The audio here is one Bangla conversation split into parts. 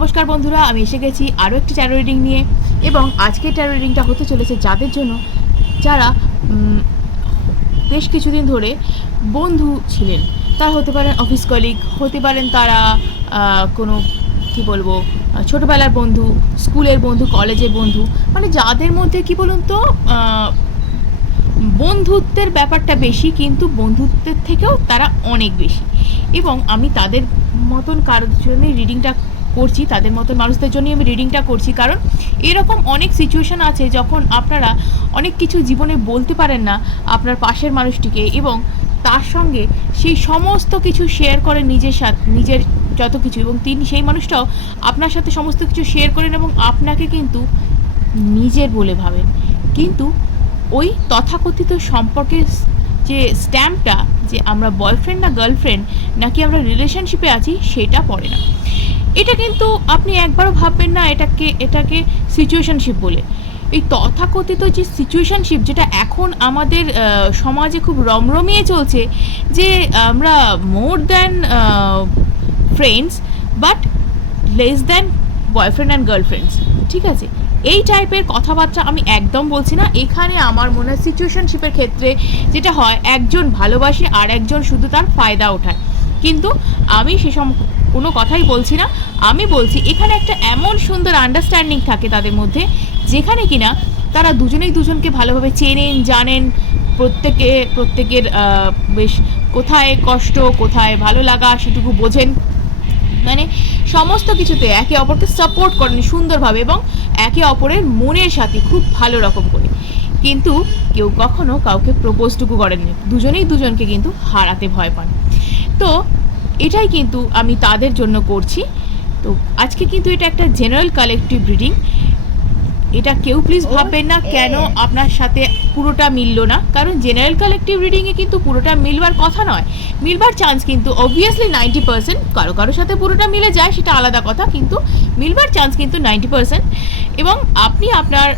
নমস্কার বন্ধুরা, আমি এসে গেছি আরও একটি ট্যারো রিডিং নিয়ে। এবং আজকের ট্যারো রিডিংটা হতে চলেছে যাদের জন্য যারা বেশ কিছুদিন ধরে বন্ধু ছিলেন। তারা হতে পারেন অফিস কলিগ হতে পারেন তারা কোনো, কি বলব, ছোটোবেলার বন্ধু, স্কুলের বন্ধু কলেজের বন্ধু। মানে যাদের মধ্যে কি বলুন তো বন্ধুত্বের ব্যাপারটা বেশি, কিন্তু বন্ধুত্বের থেকেও তারা অনেক বেশি। এবং আমি তাদের মতন কারোর জন্যই রিডিংটা করছি, তাদের মতো মানুষদের জন্যই আমি রিডিংটা করছি। কারণ এরকম অনেক সিচুয়েশন আছে যখন আপনারা অনেক কিছু জীবনে বলতে পারেন না আপনার পাশের মানুষটিকে এবং তার সঙ্গে সেই সমস্ত কিছু শেয়ার করে নিজের সাথে, নিজের যত কিছু এবং তিনি সেই মানুষটাও আপনার সাথে সমস্ত কিছু শেয়ার করেন এবং আপনাকে কিন্তু নিজের বলে ভাবেন। কিন্তু ওই তথাকথিত সম্পর্কের যে স্ট্যাম্পটা যে আমরা বয়ফ্রেন্ড না গার্লফ্রেন্ড নাকি আমরা রিলেশনশিপে আছি, সেটা পড়ে না। এটা কিন্তু আপনি একবারও ভাববেন না, এটাকে এটাকে সিচুয়েশনশিপ বলে। এই তথাকথিত যে সিচুয়েশনশিপ যেটা এখন আমাদের সমাজে খুব রমরমিয়ে চলছে, যে আমরা more than friends but less than boyfriend and girlfriends ঠিক আছে? এই টাইপের কথাবার্তা আমি একদম বলছি না। এখানে আমার মনে হয় সিচুয়েশনশিপের ক্ষেত্রে যেটা হয়, একজন ভালোবাসে আর একজন শুধু তার ফায়দা ওঠায়। কিন্তু আমি সেসব কোনো কথাই বলছি না। আমি বলছি, এখানে একটা এমন সুন্দর আন্ডারস্ট্যান্ডিং থাকে তাদের মধ্যে, যেখানে কিনা তারা দুজনেই দুজনকে ভালোভাবে চেনেন, জানেন, প্রত্যেকে, প্রত্যেকের বেশ কোথায় কষ্ট, কোথায় ভালো লাগা সেটুকু বোঝেন। মানে সমস্ত কিছুতে একে অপরকে সাপোর্ট করেন সুন্দরভাবে এবং একে অপরের মনের সাথে খুব ভালো রকম করে। কিন্তু কেউ কখনো কাউকে প্রপোজটুকু করেননি। দুজনেই দুজনকে কিন্তু হারাতে ভয় পান। তো এটাই কিন্তু আমি তাদের জন্য করছি। তো আজকে কিন্তু এটা একটা জেনারেল কালেকটিভ রিডিং এটা কেউ প্লিজ ভাববেন না কেন আপনার সাথে পুরোটা মিললো না। কারণ জেনারেল কালেকটিভ রিডিংয়ে কিন্তু পুরোটা মিলবার কথা নয়। মিলবার চান্স কিন্তু অবভিয়াসলি নাইনটি পার্সেন্ট কারও কারোর সাথে পুরোটা মিলে যায় সেটা আলাদা কথা কিন্তু মিলবার চান্স কিন্তু নাইনটি পার্সেন্ট এবং আপনি আপনার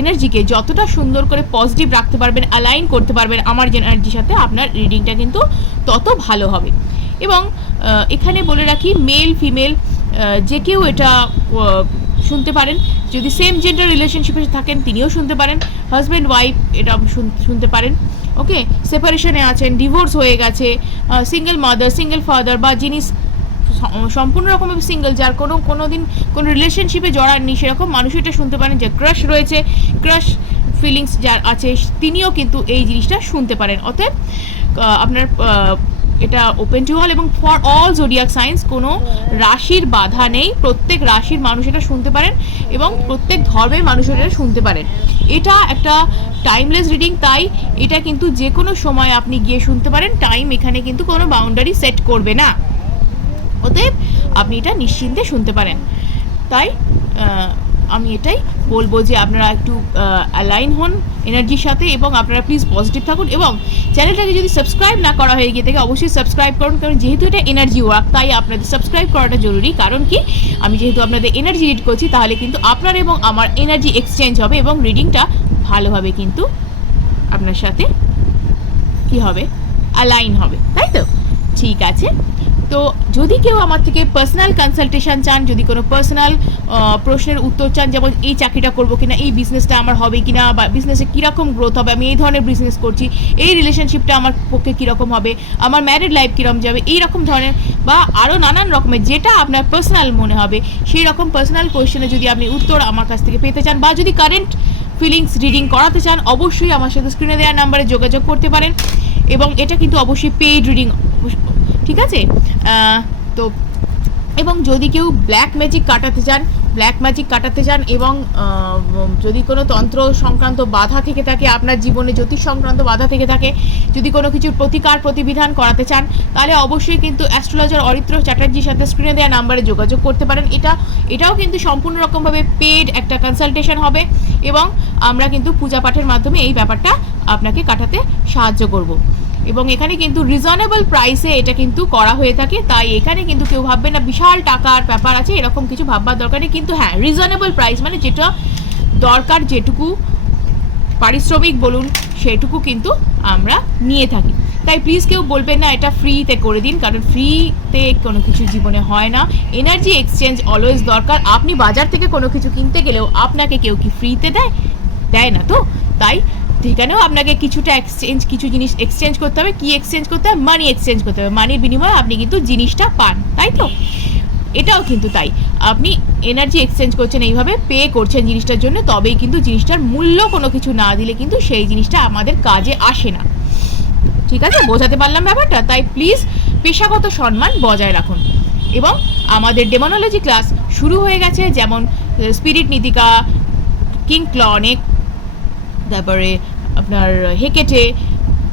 এনার্জিকে যতটা সুন্দর করে পজিটিভ রাখতে পারবেন অ্যালাইন করতে পারবেন আমার এনার্জির সাথে আপনার রিডিংটা কিন্তু তত ভালো হবে। এবং এখানে বলে রাখি মেল ফিমেল যে কেউ এটা শুনতে পারেন। যদি সেম জেন্ডার রিলেশনশিপে থাকেন, তিনিও শুনতে পারেন। হাজব্যান্ড ওয়াইফ এটা শুনতে পারেন। ওকে সেপারেশনে আছেন ডিভোর্স হয়ে গেছে সিঙ্গেল মাদার সিঙ্গেল ফাদার বা যিনি সম্পূর্ণ রকমভাবে সিঙ্গেল যার কোনো কোনো দিন কোনো রিলেশনশিপে জড়াননি, সেরকম মানুষ এটা শুনতে পারেন যে ক্রাশ রয়েছে। ক্রাশ ফিলিংস যার আছে, তিনিও কিন্তু এই জিনিসটা শুনতে পারেন। অতএব আপনার এটা ওপেন টু অল এবং ফর অল জোডিয়াক সায়েন্স কোনো রাশির বাধা নেই। প্রত্যেক রাশির মানুষ এটা শুনতে পারেন এবং প্রত্যেক ধর্মের মানুষ এটা শুনতে পারেন। এটা একটা টাইমলেস রিডিং তাই এটা কিন্তু যে কোনো সময় আপনি গিয়ে শুনতে পারেন। টাইম এখানে কিন্তু কোনো বাউন্ডারি সেট করবে না। অতএব আপনি এটা নিশ্চিন্তে শুনতে পারেন। তাই আমি এটাই বলব যে আপনারা একটু অ্যালাইন হন এনার্জির সাথে এবং আপনারা প্লিজ পজিটিভ থাকুন এবং চ্যানেলটাকে যদি সাবস্ক্রাইব না করা হয়ে গিয়ে থাকে, অবশ্যই সাবস্ক্রাইব করুন, কারণ যেহেতু এটা এনার্জি ওয়ার্ক তাই আপনাদের সাবস্ক্রাইব করাটা জরুরি। কারণ কি? আমি যেহেতু আপনাদের এনার্জি রিড করছি, তাহলে কিন্তু আপনার এবং আমার এনার্জি এক্সচেঞ্জ হবে এবং রিডিংটা ভালোভাবে কিন্তু আপনার সাথে কি হবে? অ্যালাইন হবে, তাই তো? ঠিক আছে। তো যদি কেউ আমার থেকে পার্সোনাল কনসালটেশন চান, যদি কোনো পার্সোনাল প্রশ্নের উত্তর চান, যেমন এই চাকরিটা করব কিনা, এই বিজনেসটা আমার হবে কিনা, বা বিজনেসে কীরকম গ্রোথ হবে, আমি এই ধরনের বিজনেস করছি, এই রিলেশনশিপটা আমার পক্ষে কীরকম হবে, আমার ম্যারিড লাইফ কীরকম যাবে, এই রকম ধরনের, বা আরও নানান রকমের, যেটা আপনার পার্সোনাল মনে হবে, সেই রকম পার্সোনাল কোয়েশ্চেনে যদি আপনি উত্তর আমার কাছ থেকে পেতে চান, বা যদি কারেন্ট ফিলিংস রিডিং করাতে চান, অবশ্যই আমার সাথে স্ক্রিনে দেওয়া নাম্বারে যোগাযোগ করতে পারেন, এবং এটা কিন্তু অবশ্যই পেইড রিডিং ঠিক আছে? তো এবং যদি কেউ ব্ল্যাক ম্যাজিক কাটাতে চান ব্ল্যাক ম্যাজিক কাটাতে চান এবং যদি কোনো তন্ত্র সংক্রান্ত বাধা থেকে থাকে, আপনার জীবনে জ্যোতিষ সংক্রান্ত বাধা থেকে থাকে, যদি কোনো কিছুর প্রতিকার প্রতিবিধান করাতে চান, তাহলে অবশ্যই কিন্তু অ্যাস্ট্রোলজার অরিত্র চ্যাটার্জির সাথে স্ক্রিনে দেওয়া নাম্বারে যোগাযোগ করতে পারেন। এটা, এটাও কিন্তু সম্পূর্ণ রকমভাবে পেড একটা কনসালটেশন হবে এবং আমরা কিন্তু পূজা পাঠের মাধ্যমে এই ব্যাপারটা আপনাকে কাটাতে সাহায্য করব। এবং এখানে কিন্তু রিজনেবল প্রাইসে এটা কিন্তু করা হয়ে থাকে। তাই এখানে কিন্তু কেউ ভাববে না, বিশাল টাকার ব্যাপার আছে, এরকম কিছু ভাববার দরকার নেই। কিন্তু হ্যাঁ রিজনেবল প্রাইস মানে যেটা দরকার যেটুকু পারিশ্রমিক বলুন, সেটুকু কিন্তু আমরা নিয়ে থাকি। তাই প্লিজ কেউ বলবেন না, এটা ফ্রিতে করে দিন, কারণ ফ্রিতে কোনো কিছু জীবনে হয় না। এনার্জি এক্সচেঞ্জ অলওয়েজ দরকার। আপনি বাজার থেকে কোনো কিছু কিনতে গেলেও আপনাকে কেউ কি ফ্রিতে দেয়? দেয় না তো? তাই সেখানেও আপনাকে কিছুটা এক্সচেঞ্জ কিছু জিনিস এক্সচেঞ্জ করতে হবে, কি এক্সচেঞ্জ করতে হবে মানি এক্সচেঞ্জ করতে হবে। মানির বিনিময়ে আপনি কিন্তু জিনিসটা পান, তাই তো? এটাও কিন্তু তাই। আপনি এনার্জি এক্সচেঞ্জ করছেন এইভাবে পে করছেন জিনিসটার জন্য, তবেই কিন্তু জিনিসটার মূল্য কোনো কিছু না দিলে কিন্তু সেই জিনিসটা আমাদের কাজে আসে না। ঠিক আছে, বোঝাতে পারলাম ব্যাপারটা? তাই প্লিজ পেশাগত সম্মান বজায় রাখুন। এবং আমাদের ডেমোনোলজি ক্লাস শুরু হয়ে গেছে, যেমন স্পিরিট নীতিকা কিং ক্লনেক তারপরে আপনার হেকেটে,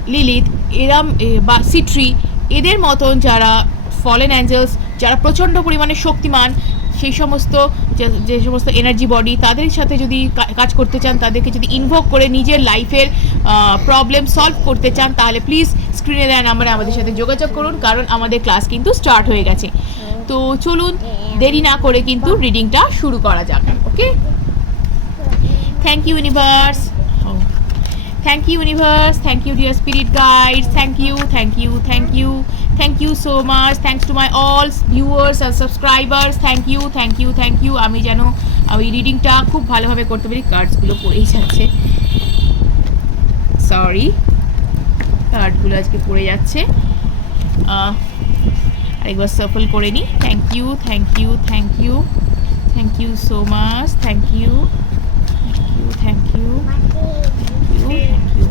লিলিত, এরাম বা সিট্রি, এদের মতন যারা ফলেন অ্যাঞ্জেলস যারা প্রচণ্ড পরিমাণে শক্তিমান, সেই সমস্ত যে- সমস্ত এনার্জি বডি তাদের সাথে যদি কাজ করতে চান, তাদেরকে যদি ইনভোক করে নিজের লাইফের প্রবলেম সলভ করতে চান, তাহলে প্লিজ স্ক্রিনে দেওয়া নাম্বারে আমাদের সাথে যোগাযোগ করুন, কারণ আমাদের ক্লাস কিন্তু স্টার্ট হয়ে গেছে। তো চলুন, দেরি না করে কিন্তু রিডিংটা শুরু করা যাক okay thank you universe thank you universe thank you dear spirit guide thank you thank you thank you thank you so much thanks to my all viewers and subscribers thank you thank you thank you আমি যেন আমি রিডিংটা খুব ভালোভাবে করতে পারি। কার্ডসগুলো পড়েই যাচ্ছে। সরি কার্ডগুলো আজকে পড়ে যাচ্ছে। আরেকবার সফল করে নিই thank you thank you thank you thank you so much thank you thank you thank you you thank you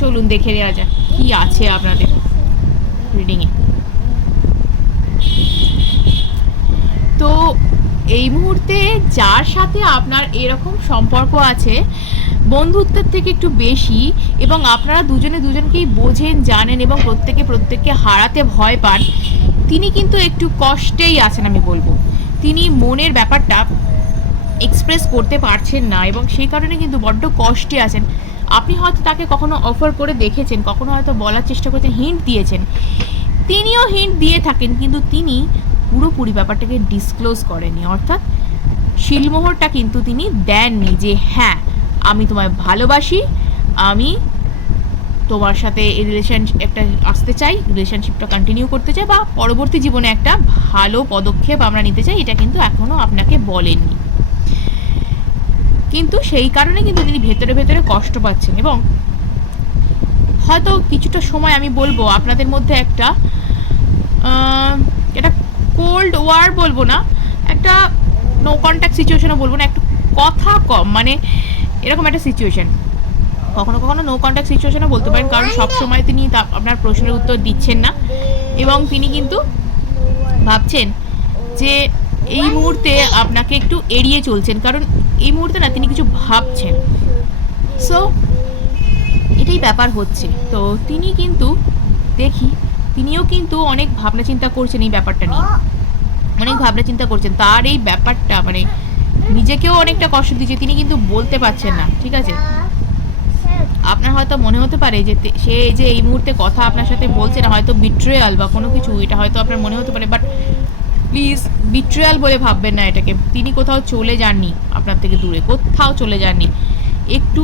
চলুন দেখে দেওয়া যাক কি আছে আপনাদের রিডিংয়ে তো এই মুহূর্তে যার সাথে আপনার এরকম সম্পর্ক আছে, বন্ধুত্বের থেকে একটু বেশি এবং আপনারা দুজনে দুজনকেই বোঝেন, জানেন এবং প্রত্যেকে প্রত্যেককে হারাতে ভয় পান, তিনি কিন্তু একটু কষ্টেই আছেন আমি বলব। তিনি মনের ব্যাপারটা এক্সপ্রেস করতে পারছেন না এবং সেই কারণে কিন্তু বড্ড কষ্টে আছেন। আপনি হয়তো তাকে কখনো অফার করে দেখেছেন, কখনো হয়তো বলার চেষ্টা করেছেন হিন্ট দিয়েছেন। তিনিও হিন্ট দিয়ে থাকেন, কিন্তু তিনি পুরোপুরি ব্যাপারটাকে ডিসক্লোজ করেনি অর্থাৎ শিলমোহরটা কিন্তু তিনি দেননি যে হ্যাঁ আমি তোমায় ভালোবাসি, আমি তোমার সাথে এই রিলেশন একটা আসতে চাই রিলেশনশিপটা কন্টিনিউ করতে চাই, বা পরবর্তী জীবনে একটা ভালো পদক্ষেপ আমরা নিতে চাই। এটা কিন্তু এখনও আপনাকে বলেননি। কিন্তু সেই কারণে কিন্তু তিনি ভেতরে ভেতরে কষ্ট পাচ্ছেন এবং হয়তো কিছুটা সময় আমি বলব আপনাদের মধ্যে একটা এটা কোল্ড ওয়ার বলব না, একটা নো কন্ট্যাক্ট সিচুয়েশনও বলব না, একটু কথা কম মানে এরকম একটা সিচুয়েশন কখনো কখনো নো কন্ট্যাক্ট সিচুয়েশনও বলতে পারেন, কারণ সব সময় তিনি আপনার প্রশ্নের উত্তর দিচ্ছেন না এবং তিনি কিন্তু ভাবছেন যে এই মুহূর্তে আপনাকে একটু এড়িয়ে চলছেন, কারণ এই মুহূর্তে না তিনি কিছু ভাবছেন। সো এটাই ব্যাপার হচ্ছে। তো তিনি কিন্তু, দেখি, তিনিও কিন্তু অনেক ভাবনা চিন্তা করছেন এই ব্যাপারটা নিয়ে। অনেক ভাবনা চিন্তা করছেন। তার এই ব্যাপারটা মানে নিজেকেও অনেকটা কষ্ট দিচ্ছে, তিনি কিন্তু বলতে পারছেন না, ঠিক আছে? আপনার হয়তো মনে হতে পারে যে সে যে এই মুহূর্তে কথা আপনার সাথে বলছে না, হয়তো বিট্রেয়াল বা কোনো কিছু, এটা হয়তো আপনার মনে হতে পারে বাট প্লিজ বিট্রেয়াল বলে ভাববেন না এটাকে। তিনি কোথাও চলে যাননি আপনার থেকে দূরে, কোথাও চলে যাননি। একটু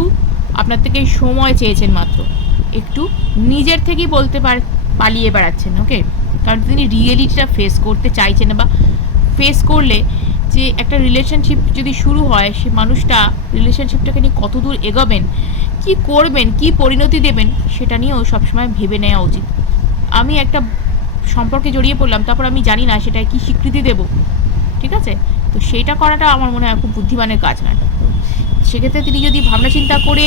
আপনার থেকে সময় চেয়েছেন মাত্র। একটু নিজের থেকেই বলতে পার, পালিয়ে বেড়াচ্ছেন, ওকে? কারণ তিনি রিয়েলিটিটা ফেস করতে চাইছেন বা ফেস করলে যে একটা রিলেশনশিপ যদি শুরু হয়, সে মানুষটা রিলেশনশিপটাকে নিয়ে কত দূর এগোবেন, কি করবেন, কি পরিণতি দেবেন, সেটা নিয়েও সবসময় ভেবে নেওয়া উচিত। আমি একটা সম্পর্কে জড়িয়ে পড়লাম, তারপর আমি জানি না সেটা কি স্বীকৃতি দেব। ঠিক আছে? তো সেইটা করাটা আমার মনে হয় খুব বুদ্ধিমানের কাজ নয়। সেক্ষেত্রে তিনি যদি ভাবনা চিন্তা করে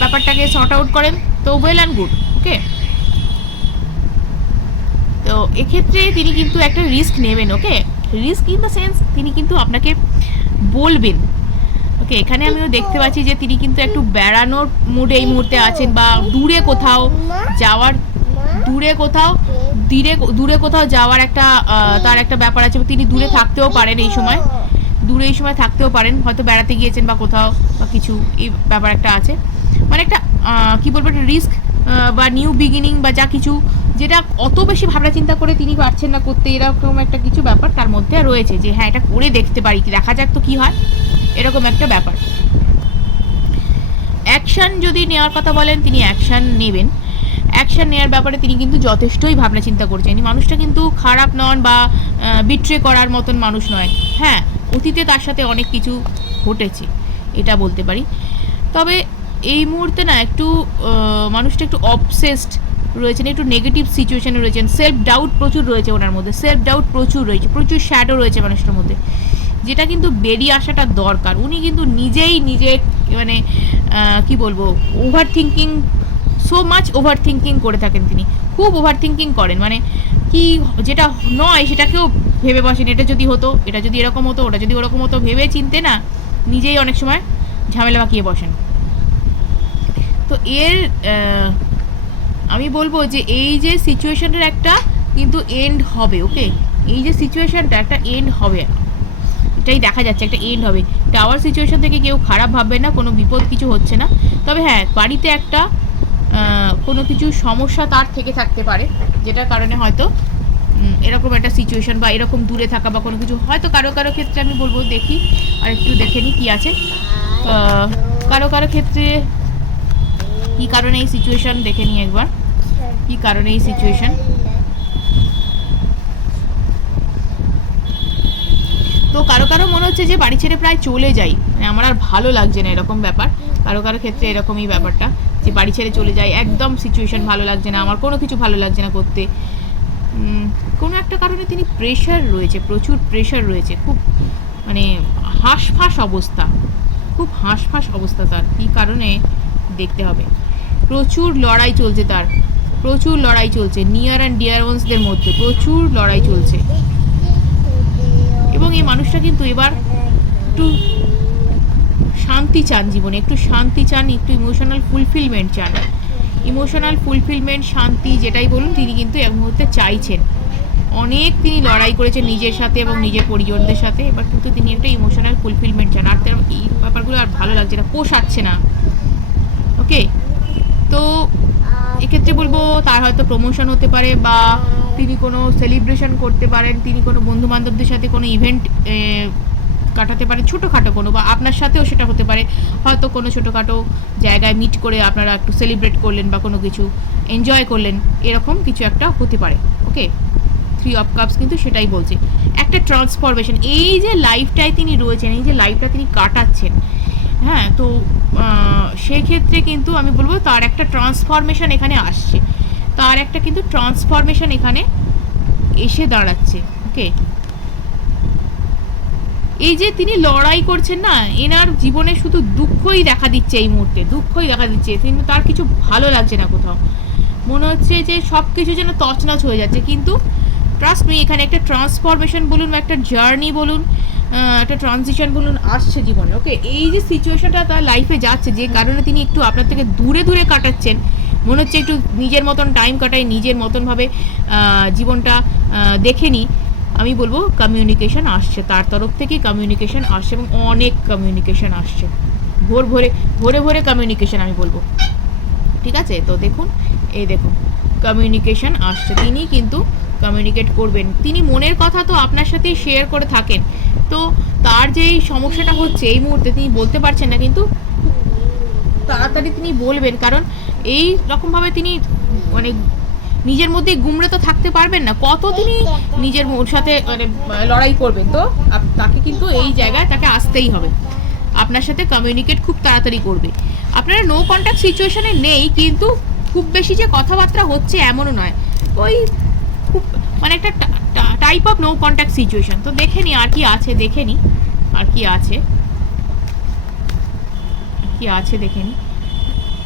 ব্যাপারটাকে শর্ট আউট করেন, তো ওয়েল অ্যান্ড গুড ওকে তো এক্ষেত্রে তিনি কিন্তু একটা রিস্ক নেবেন okay risk in the sense তিনি কিন্তু আপনাকে বলবেন ওকে এখানে আমিও দেখতে পাচ্ছি যে তিনি কিন্তু একটু বেড়ানোর মুডে এই মুহূর্তে আছেন বা দূরে কোথাও যাওয়ার দূরে কোথাও দূরে দূরে কোথাও যাওয়ার একটা তার একটা ব্যাপার আছে, তিনি দূরে থাকতেও পারেন এই সময়। দূরে এই সময় থাকতেও পারেন, হয়তো বেড়াতে গিয়েছেন বা কোথাও বা কিছু, এই ব্যাপার একটা আছে। মানে একটা কি বলব, একটা রিস্ক বা নিউ বিগিনিং বা যা কিছু, যেটা অত বেশি ভাবনা চিন্তা করে তিনি পারছেন না করতে, এরকম একটা কিছু ব্যাপার তার মধ্যে রয়েছে যে হ্যাঁ এটা করে দেখতে পারি দেখা যাক তো কী হয়, এরকম একটা ব্যাপার। অ্যাকশন যদি নেওয়ার কথা বলেন, তিনি অ্যাকশন নেবেন। অ্যাকশন নেওয়ার ব্যাপারে তিনি কিন্তু যথেষ্টই ভাবনা চিন্তা করছেন। মানুষটা কিন্তু খারাপ নন বা বিট্রে করার মতন মানুষ নয়। হ্যাঁ অতীতে তার সাথে অনেক কিছু ঘটেছে, এটা বলতে পারি। তবে এই মুহূর্তে না একটু মানুষটা একটু অবসেসড রয়েছেন, একটু নেগেটিভ সিচুয়েশনে রয়েছেন। সেলফ ডাউট প্রচুর রয়েছে ওনার মধ্যে সেলফ ডাউট প্রচুর রয়েছে, প্রচুর শ্যাডো রয়েছে মানুষটার মধ্যে। যেটা কিন্তু বেরিয়ে আসাটা দরকার। উনি কিন্তু নিজেই নিজে মানে কি বলব over thinking so much over thinking করে থাকেন তিনি। খুব ওভার থিঙ্কিং করেন। মানে কি, যেটা নয় সেটাকেও ভেবে বসেন, এটা যদি হতো, এটা যদি এরকম হতো, ওটা যদি ওরকম হতো, ভেবে চিনতে না, নিজেই অনেক সময় ঝামেলা বাঁকিয়ে বসেন। তো এর আমি বলব যে এই যে সিচুয়েশনটার একটা কিন্তু এন্ড হবে ওকে এই যে সিচুয়েশনটা একটা এন্ড হবে। এটাই দেখা যাচ্ছে, একটা এন্ড হবে। টাওয়ার সিচুয়েশন থেকে কেউ খারাপ ভাববে না, কোনো বিপদ কিছু হচ্ছে না। তবে হ্যাঁ বাড়িতে একটা কোনো কিছু সমস্যা তার থেকে থাকতে পারে, যেটার কারণে হয়তো এরকম একটা সিচুয়েশন বা এরকম দূরে থাকা বা কোনো কিছু, হয়তো কারও কারও ক্ষেত্রে আমি বলব, দেখি, আর একটু দেখে নিই কী আছে। কারও কারও ক্ষেত্রে কী কারণে এই সিচুয়েশন দেখে নিই একবার, কী কারণে এই সিচুয়েশন তো কারও কারও মনে হচ্ছে যে বাড়ি ছেড়ে প্রায় চলে যাই মানে আমার আর ভালো লাগছে না এরকম ব্যাপার, কারও কারও ক্ষেত্রে এরকমই ব্যাপারটা। যে বাড়ি ছেড়ে চলে যায় একদম সিচুয়েশন ভালো লাগছে না, আমার কোনো কিছু ভালো লাগছে না করতে। কোনো একটা কারণে তিনি প্রেশার রয়েছে, প্রচুর প্রেশার রয়েছে, খুব মানে হাঁসফাঁস অবস্থা, খুব হাঁসফাঁস অবস্থা তার, কী কারণে দেখতে হবে। প্রচুর লড়াই চলছে তার, প্রচুর লড়াই চলছে নিয়ার অ্যান্ড ডিয়ার ওয়ান্সদের মধ্যে প্রচুর লড়াই চলছে। এবং এই মানুষটা কিন্তু এবার একটু শান্তি চান জীবনে, একটু শান্তি চান, একটু ইমোশনাল ফুলফিলমেন্ট চান। ইমোশনাল ফুলফিলমেন্ট শান্তি যেটাই বলুন, তিনি কিন্তু এক মুহূর্তে চাইছেন। অনেক তিনি লড়াই করেছেন নিজের সাথে এবং নিজের পরিজনদের সাথে এবার কিন্তু তিনি একটা ইমোশনাল ফুলফিলমেন্ট চান। আর তার এই ব্যাপারগুলো আর ভালো লাগছে না, পোষাচ্ছে না। ওকে তো এক্ষেত্রে বলব, তার হয়তো প্রমোশন হতে পারে বা তিনি কোনো সেলিব্রেশন করতে পারেন, তিনি কোনো বন্ধু বান্ধবদের সাথে কোনো ইভেন্ট কাটাতে পারেন ছোটোখাটো কোনো, বা আপনার সাথেও সেটা হতে পারে। হয়তো কোনো ছোটোখাটো জায়গায় মিট করে আপনারা একটু সেলিব্রেট করলেন বা কোনো কিছু এনজয় করলেন, এরকম কিছু একটা হতে পারে ওকে থ্রি অফ কাপস কিন্তু সেটাই বলছে। একটা ট্রান্সফরমেশন এই যে লাইফটায় তিনি রয়েছেন, এই যে লাইফটা তিনি কাটাচ্ছেন হ্যাঁ তো সেক্ষেত্রে কিন্তু আমি বলব তার একটা ট্রান্সফরমেশন এখানে আসছে। তার একটা কিন্তু ট্রান্সফরমেশন এখানে এসে দাঁড়াচ্ছে ওকে এই যে তিনি লড়াই করছেন না, এনার জীবনে শুধু দুঃখই দেখা দিচ্ছে এই মুহূর্তে, দুঃখই দেখা দিচ্ছে। কিন্তু তার কিছু ভালো লাগছে না কোথাও। মনে হচ্ছে যে সব কিছু যেন তছনছ হয়ে যাচ্ছে। কিন্তু ট্রাস্ট মি এখানে একটা ট্রান্সফরমেশন বলুন একটা জার্নি বলুন একটা ট্রানজিশন বলুন আসছে জীবনে ওকে এই যে সিচুয়েশনটা তার লাইফে যাচ্ছে, যে কারণে তিনি একটু আপনার থেকে দূরে দূরে কাটাচ্ছেন। মনে হচ্ছে একটু নিজের মতন টাইম কাটাই, নিজের মতনভাবে জীবনটা দেখে নিই আমি বলব কমিউনিকেশন আসছে। তার তরফ থেকে কমিউনিকেশন আসছে এবং অনেক কমিউনিকেশন আসছে। ভোর ভোরে ভোরে ভোরে কমিউনিকেশন আমি বলব। ঠিক আছে? তো দেখুন, এই দেখুন কমিউনিকেশন আসছে। তিনি কিন্তু কমিউনিকেট করবেন। তিনি মনের কথা তো আপনার সাথেই শেয়ার করে থাকেন। তো তার যে সমস্যাটা হচ্ছে, এই মুহূর্তে তিনি বলতে পারছেন না, কিন্তু তাড়াতাড়ি তিনি বলবেন। কারণ এই রকমভাবে তিনি মানে নিজের মধ্যে গুমড়ে তো থাকতে পারবেন না। কত তিনি নিজের সাথে মানে লড়াই করবেন তো? তাকে কিন্তু এই জায়গায় তাকে আসতেই হবে। আপনার সাথে কমিউনিকেট খুব তাড়াতাড়ি করবে। আপনারা নো কন্ট্যাক্ট সিচুয়েশনে নেই কিন্তু খুব বেশি যে কথাবার্তা হচ্ছে এমনও নয়। ওই খুব মানে একটা type of no contact situation তো দেখে নি আর কি আছে দেখে নি। আর কি আছে? কি আছে দেখে নি?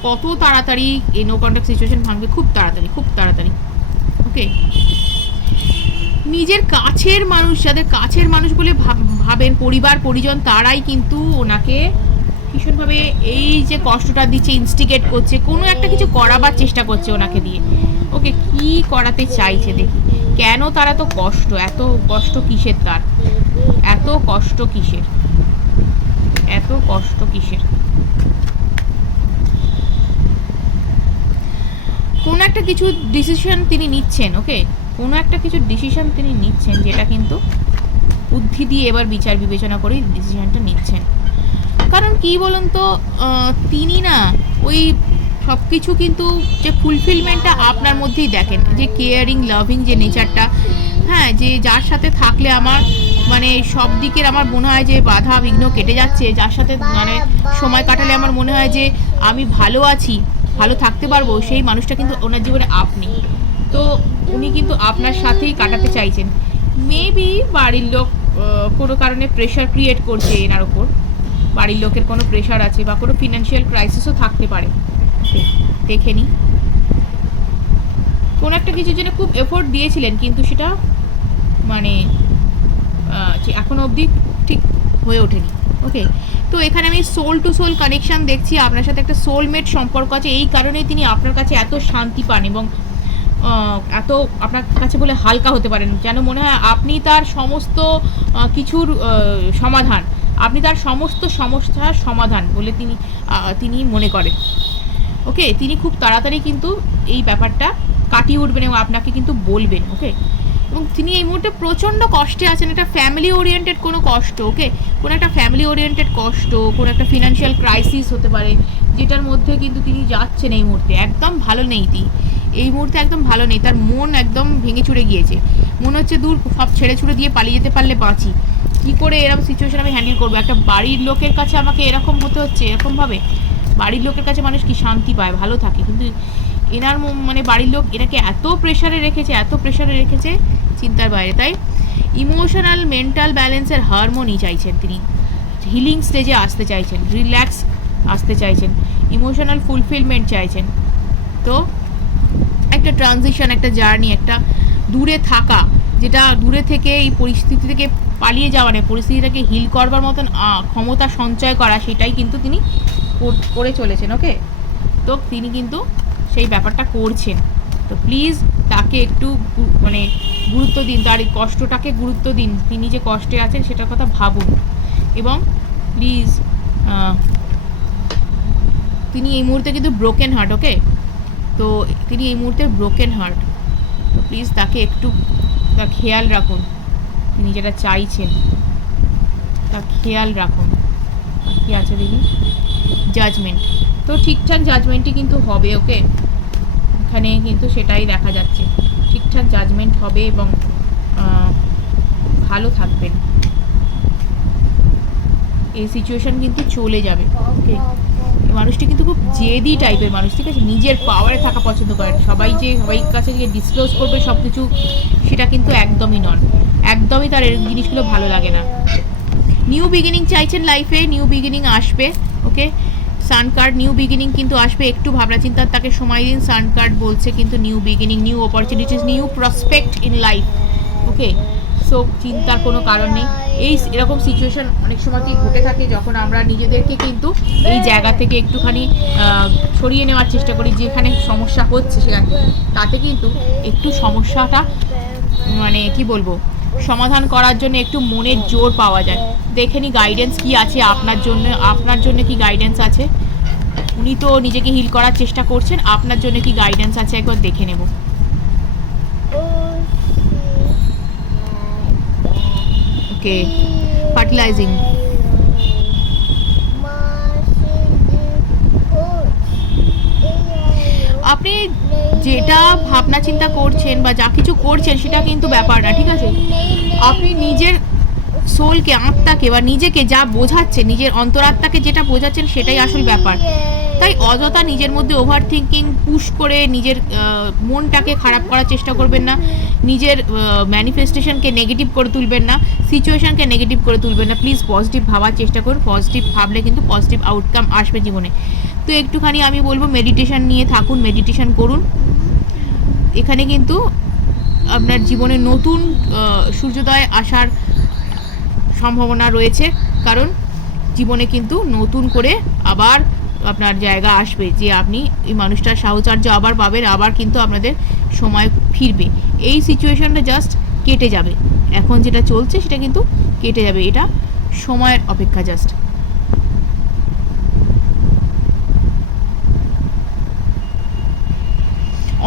কত তাড়াতাড়ি এই নো কন্ট্যাক্ট সিচুয়েশন ভাঙবে, খুব তাড়াতাড়ি খুব তাড়াতাড়ি। ওকে নিজের কাছের মানুষ, যাদের কাছের মানুষ বলে ভাব- ভাবেন পরিবার, পরিজন, তারাই কিন্তু ওনাকে ভীষণভাবে এই যে কষ্টটা দিচ্ছে ইনস্টিগেট করছে, কোনো একটা কিছু করাবার চেষ্টা করছে ওনাকে দিয়ে। ওকে কি করাতে চাইছে দেখি। কেন তার এত কষ্ট এত কষ্ট কিসের তার? এত কষ্ট কিসের? এত কষ্ট কিসের? কোনো একটা কিছু ডিসিশন তিনি নিচ্ছেন ওকে কোনো একটা কিছু ডিসিশন তিনি নিচ্ছেন, যেটা কিন্তু বুদ্ধি দিয়ে এবার বিচার বিবেচনা করেই ডিসিশনটা নিচ্ছেন। কারণ কি বলুন তো তিনি না ওই সব কিছু কিন্তু যে ফুলফিলমেন্টটা আপনার মধ্যেই দেখেন, যে কেয়ারিং লাভিং যে নেচারটা হ্যাঁ যে যার সাথে থাকলে আমার মানে সব দিকের আমার মনে হয় যে বাধা বিঘ্ন কেটে যাচ্ছে, যার সাথে মানে সময় কাটালে আমার মনে হয় যে আমি ভালো আছি ভালো থাকতে পারব, সেই মানুষটা কিন্তু ওনার জীবনে আপনি। তো উনি কিন্তু আপনার সাথেই কাটাতে চাইছেন। মেবি বাড়ির লোক কোনো কারণে প্রেশার ক্রিয়েট করছে এনার ওপর। বাড়ির লোকের কোনো প্রেশার আছে বা কোনো ফিনান্সিয়াল ক্রাইসিসও থাকতে পারে। দেখে নিই। কোনো একটা কিছুর জন্য খুব এফোর্ট দিয়েছিলেন, কিন্তু সেটা মানে এখনও অবধি ঠিক হয়ে ওঠেনি। ওকে তো এখানে আমি সোল টু সোল কানেকশন দেখছি। আপনার সাথে একটা সোলমেট সম্পর্ক আছে। এই কারণেই তিনি আপনার কাছে এত শান্তি পান এবং এত আপনার কাছে বলে হালকা হতে পারেন। যেন মনে হয় আপনি তার সমস্ত কিছুর সমাধান। আপনি তার সমস্ত সমস্যার সমাধান বলে তিনি তিনি মনে করেন। ওকে তিনি খুব তাড়াতাড়ি কিন্তু এই ব্যাপারটা কাটিয়ে উঠবেন এবং আপনাকে কিন্তু বলবেন। ওকে এবং তিনি এই মুহূর্তে প্রচণ্ড কষ্টে আছেন। একটা ফ্যামিলি ওরিয়েন্টেড কোনো কষ্ট ওকে কোনো একটা ফ্যামিলি ওরিয়েন্টেড কষ্ট, কোনো একটা ফিনান্সিয়াল ক্রাইসিস হতে পারে, যেটার মধ্যে কিন্তু তিনি যাচ্ছেন এই মুহূর্তে। একদম ভালো নেই তিনি। এই মুহূর্তে একদম ভালো নেই। তার মন একদম ভেঙে চুড়ে গিয়েছে। মনে হচ্ছে দূর সব ছেড়ে ছুড়ে দিয়ে পালিয়ে যেতে পারলে বাঁচি। কী করে এরকম সিচুয়েশন আমি হ্যান্ডেল করব? একটা বাড়ির লোকের কাছে আমাকে এরকম হতে হচ্ছে এরকমভাবে বাড়ির লোকের কাছে মানুষ কি শান্তি পায়? ভালো থাকে। কিন্তু এনার মানে বাড়ির লোক এনাকে এত প্রেশারে রেখেছে, এত প্রেশারে রেখেছে চিন্তার বাইরে, তাই? ইমোশনাল মেন্টাল ব্যালেন্সের হারমোনি চাইছেন তিনি। হিলিং স্টেজে আসতে চাইছেন রিল্যাক্স আসতে চাইছেন ইমোশনাল ফুলফিলমেন্ট চাইছেন। তো একটা ট্রানজিশন একটা জার্নি একটা দূরে থাকা, যেটা দূরে থেকে এই পরিস্থিতি থেকে পালিয়ে যাওয়া নেই পরিস্থিতিটাকে হিল করবার মতন ক্ষমতা সঞ্চয় করা, সেটাই কিন্তু তিনি করে চলেছেন, ওকে? তো তিনি কিন্তু সেই ব্যাপারটা করছেন। তো প্লিজ তাকে একটু মানে গুরুত্ব দিন, তার এই কষ্টটাকে গুরুত্ব দিন। তিনি যে কষ্টে আছেন, সেটার কথা ভাবুন। এবং প্লিজ তিনি এই মুহূর্তে কিন্তু ব্রোকেন হার্ট ওকে তো তিনি এই মুহূর্তে ব্রোকেন হার্ট তো প্লিজ তাকে একটু, তার খেয়াল রাখুন। তিনি যেটা চাইছেন, তার খেয়াল রাখুন। কি আছে দেখি? জাজমেন্ট তো ঠিকঠাক জাজমেন্টই কিন্তু হবে ওকে এখানে কিন্তু সেটাই দেখা যাচ্ছে। ঠিকঠাক জাজমেন্ট হবে এবং ভালো থাকবেন। এই সিচুয়েশন কিন্তু চলে যাবে। ওকে মানুষটি কিন্তু খুব জেদি টাইপের মানুষ ঠিক আছে? নিজের পাওয়ারে থাকা পছন্দ করেন সবাই যে সবাই কাছে গিয়ে ডিসক্লোজ করবে সব কিছু সেটা কিন্তু একদমই নন একদমই তার এরকম জিনিসগুলো ভালো লাগে না। নিউ বিগিনিং চাইছেন লাইফে নিউ বিগিনিং আসবে okay sun card, new beginning কিন্তু আসবে একটু ভাবনা চিন্তার তাকে সময় দিন। সান কার্ড বলছে কিন্তু new beginning, new opportunities, new prospect in life. Okay? So, চিন্তার কোনো কারণ নেই। এই এরকম সিচুয়েশন অনেক সময়তেই ঘটে থাকে যখন আমরা নিজেদেরকে কিন্তু এই জায়গা থেকে একটুখানি সরিয়ে নেওয়ার চেষ্টা করি, যেখানে সমস্যা হচ্ছে সেখান থেকে। তাতে কিন্তু একটু সমস্যাটা মানে কি বলব? সমাধান করার জন্য একটু মনের জোর পাওয়া যায়। দেখে নি গাইডেন্স কি আছে আপনার জন্য আপনার জন্য কি গাইডেন্স আছে? উনি তো নিজেকে হিল করার চেষ্টা করছেন, আপনার জন্য কি গাইডেন্স আছে একবার দেখে নেব। ওকে ফার্টিলাইজিং আপনি যেটা ভাবনা চিন্তা করছেন বা যা কিছু করছেন সেটা কিন্তু ব্যাপার না, ঠিক আছে? আপনি নিজের সোলকে আত্মাকে বা নিজেকে যা বোঝাচ্ছেন, নিজের অন্তরাত্মাকে যেটা বোঝাচ্ছেন সেটাই আসল ব্যাপার। তাই অযথা নিজের মধ্যে ওভার থিঙ্কিং পুশ করে নিজের মনটাকে খারাপ করার চেষ্টা করবেন না, নিজের ম্যানিফেস্টেশনকে নেগেটিভ করে তুলবেন না সিচুয়েশনকে নেগেটিভ করে তুলবেন না। প্লিজ পজিটিভ ভাবার চেষ্টা করুন পজিটিভ ভাবলে কিন্তু পজিটিভ আউটকাম আসবে জীবনে। তো একটুখানি আমি বলব মেডিটেশন নিয়ে থাকুন মেডিটেশান করুন। এখানে কিন্তু আপনার জীবনে নতুন সূর্যোদয় আসার সম্ভাবনা রয়েছে। কারণ জীবনে কিন্তু নতুন করে আবার আপনার জায়গা আসবে যে আপনি এই মানুষটার সাহচর্য আবার পাবেন, আবার কিন্তু আপনাদের সময় ফিরবে। এই সিচুয়েশনটা জাস্ট কেটে যাবে। এখন যেটা চলছে সেটা কিন্তু কেটে যাবে। এটা সময়ের অপেক্ষা জাস্ট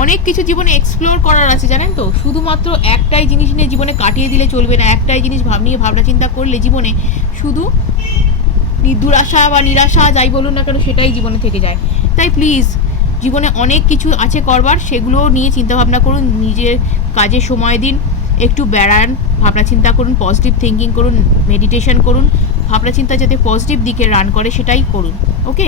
অনেক কিছু জীবনে এক্সপ্লোর করার আছে, জানেন তো? শুধুমাত্র একটাই জিনিস নিয়ে জীবনে কাটিয়ে দিলে চলবে না। একটাই জিনিস ভাব নিয়ে ভাবনা চিন্তা করলে জীবনে শুধু দুরাশা বা নিরাশা, যাই বলুন না কেন, সেটাই জীবনে থেকে যায়। তাই প্লিজ জীবনে অনেক কিছু আছে করবার, সেগুলো নিয়ে চিন্তাভাবনা করুন, নিজের কাজে সময় দিন, একটু বেড়ান, ভাবনা চিন্তা করুন পজিটিভ থিঙ্কিং করুন মেডিটেশন করুন, ভাবনা চিন্তা যাতে পজিটিভ দিকে রান করে, সেটাই করুন ওকে